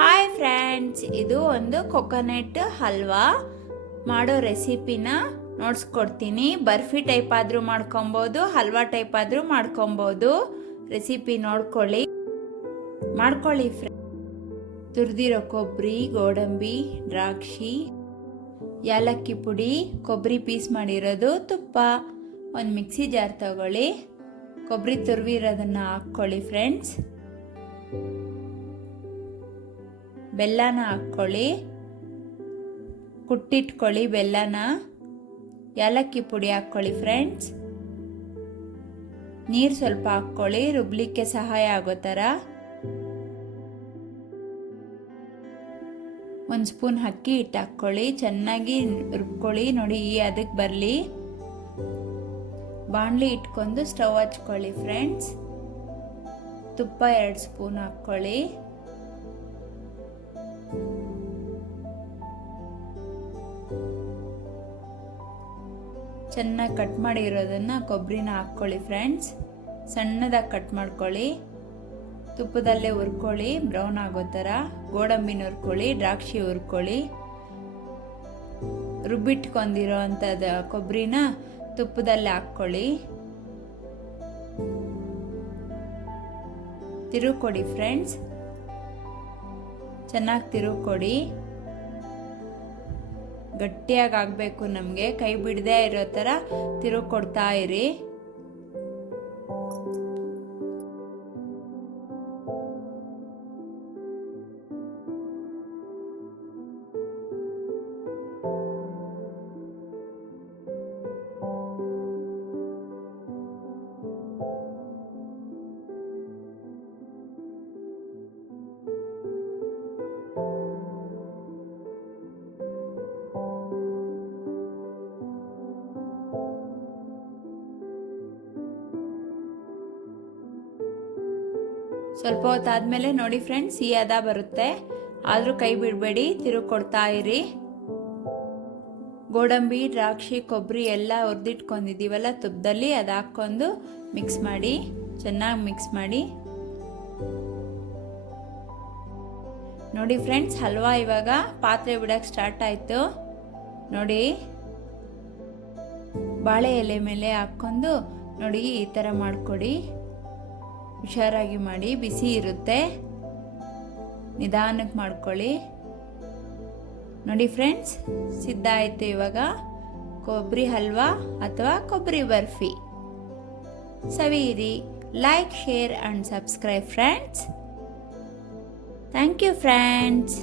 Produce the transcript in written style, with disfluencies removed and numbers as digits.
Hi friends, ಇದು ಒಂದು coconut halwa ಮಾಡೋ ರೆಸಿಪಿನ ನೋಡ್ಸ್ಕೊಡ್ತೀನಿ. ಬರ್ಫಿ ಟೈಪ್ ಆದರೂ ಮಾಡ್ಕೊಬೋದು, ಹಲ್ವಾ ಟೈಪ್ ಆದರೂ ಮಾಡ್ಕೊಬೋದು. ರೆಸಿಪಿ ಮಾಡ್ಕೊಳ್ಳಿ ತುರಿದಿರೋ ಕೊಬ್ಬರಿ, ಗೋಡಂಬಿ, ದ್ರಾಕ್ಷಿ, ಏಲಕ್ಕಿ ಪುಡಿ, ಕೊಬ್ಬರಿ ಪೀಸ್ ಮಾಡಿರೋದು, ತುಪ್ಪ, ಒಂದು ಮಿಕ್ಸಿ ಜಾರ್ ತಗೊಳ್ಳಿ. ಕೊಬ್ಬರಿ ತುರಿದಿರೋದನ್ನು ಹಾಕ್ಕೊಳ್ಳಿ ಫ್ರೆಂಡ್ಸ್. ಬೆಲ್ಲನ ಹಾಕ್ಕೊಳ್ಳಿ, ಕುಟ್ಟಿಟ್ಕೊಳ್ಳಿ ಬೆಲ್ಲನ. ಏಲಕ್ಕಿ ಪುಡಿ ಹಾಕ್ಕೊಳ್ಳಿ ಫ್ರೆಂಡ್ಸ್. ನೀರು ಸ್ವಲ್ಪ ಹಾಕ್ಕೊಳ್ಳಿ, ರುಬ್ಲಿಕ್ಕೆ ಸಹಾಯ ಆಗೋ ಥರ. ಒಂದು ಸ್ಪೂನ್ ಅಕ್ಕಿ ಹಿಟ್ಟು ಹಾಕ್ಕೊಳ್ಳಿ, ಚೆನ್ನಾಗಿ ರುಬ್ಕೊಳ್ಳಿ. ನೋಡಿ ಅದಕ್ಕೆ ಬರಲಿ. ಬಾಣಲಿ ಇಟ್ಕೊಂಡು ಸ್ಟವ್ ಹಚ್ಕೊಳ್ಳಿ ಫ್ರೆಂಡ್ಸ್. ತುಪ್ಪ 2 ಸ್ಪೂನ್ ಹಾಕ್ಕೊಳ್ಳಿ. ಚೆನ್ನಾಗಿ ಕಟ್ ಮಾಡಿರೋದನ್ನು ಕೊಬ್ಬರಿನ ಹಾಕ್ಕೊಳ್ಳಿ ಫ್ರೆಂಡ್ಸ್. ಸಣ್ಣದಾಗಿ ಕಟ್ ಮಾಡ್ಕೊಳ್ಳಿ. ತುಪ್ಪದಲ್ಲೇ ಹುರ್ಕೊಳ್ಳಿ, ಬ್ರೌನ್ ಆಗೋ ಥರ. ಗೋಡಂಬಿನ ಹುರ್ಕೊಳ್ಳಿ, ದ್ರಾಕ್ಷಿ ಹುರ್ಕೊಳ್ಳಿ. ರುಬ್ಬಿಟ್ಕೊಂಡಿರೋ ಅಂಥದ್ದು ಕೊಬ್ಬರಿನ ತುಪ್ಪದಲ್ಲೇ ಹಾಕ್ಕೊಳ್ಳಿ. ತಿರುಗ್ಕೊಡಿ ಫ್ರೆಂಡ್ಸ್, ಚೆನ್ನಾಗಿ ತಿರುಗ್ಕೊಡಿ. ಗಟ್ಟಿಯಾಗಿ ಆಗಬೇಕು ನಮಗೆ, ಕೈ ಬಿಡದೆ ಇರೋ ಥರ ತಿರುಗ್ಕೊಡ್ತಾ ಇರಿ. ಸ್ವಲ್ಪ ಹೊತ್ತಾದ್ಮೇಲೆ ನೋಡಿ ಫ್ರೆಂಡ್ಸ್, ಈ ಹದ ಬರುತ್ತೆ. ಆದರೂ ಕೈ ಬಿಡಬೇಡಿ, ತಿರುಗ್ಕೊಡ್ತಾ ಇರಿ. ಗೋಡಂಬಿ, ದ್ರಾಕ್ಷಿ, ಕೊಬ್ಬರಿ ಎಲ್ಲ ಹುರಿದಿಟ್ಕೊಂಡಿದ್ದೀವಲ್ಲ ತುಪ್ಪದಲ್ಲಿ, ಅದು ಹಾಕ್ಕೊಂಡು ಮಿಕ್ಸ್ ಮಾಡಿ, ಚೆನ್ನಾಗಿ ಮಿಕ್ಸ್ ಮಾಡಿ. ನೋಡಿ ಫ್ರೆಂಡ್ಸ್, ಹಲ್ವಾ ಇವಾಗ ಪಾತ್ರೆ ಬಿಡಕ್ಕೆ ಸ್ಟಾರ್ಟ್ ಆಯಿತು. ನೋಡಿ, ಬಾಳೆ ಎಲೆ ಮೇಲೆ ಹಾಕ್ಕೊಂಡು ನೋಡಿ ಈ ಥರ ಮಾಡಿಕೊಡಿ. ಹುಷಾರಾಗಿ ಮಾಡಿ, ಬಿಸಿ ಇರುತ್ತೆ, ನಿಧಾನಕ್ಕೆ ಮಾಡ್ಕೊಳ್ಳಿ. ನೋಡಿ ಫ್ರೆಂಡ್ಸ್, ಸಿದ್ಧ ಆಯಿತು ಇವಾಗ ಕೊಬ್ಬರಿ ಹಲ್ವಾ ಅಥವಾ ಕೊಬ್ಬರಿ ಬರ್ಫಿ. ಸವಿಯಿರಿ. Like, share and subscribe friends. Thank you friends.